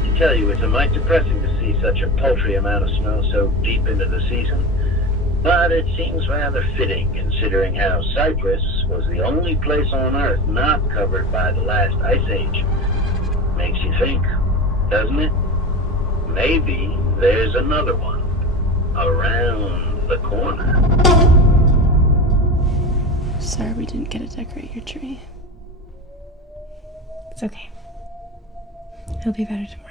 have to tell you, it's a mite depressing to see such a paltry amount of snow so deep into the season. But it seems rather fitting, considering how Cypress was the only place on Earth not covered by the last ice age. Makes you think, doesn't it? Maybe there's another one around the corner. Sorry we didn't get to decorate your tree. It's okay. It'll be better tomorrow.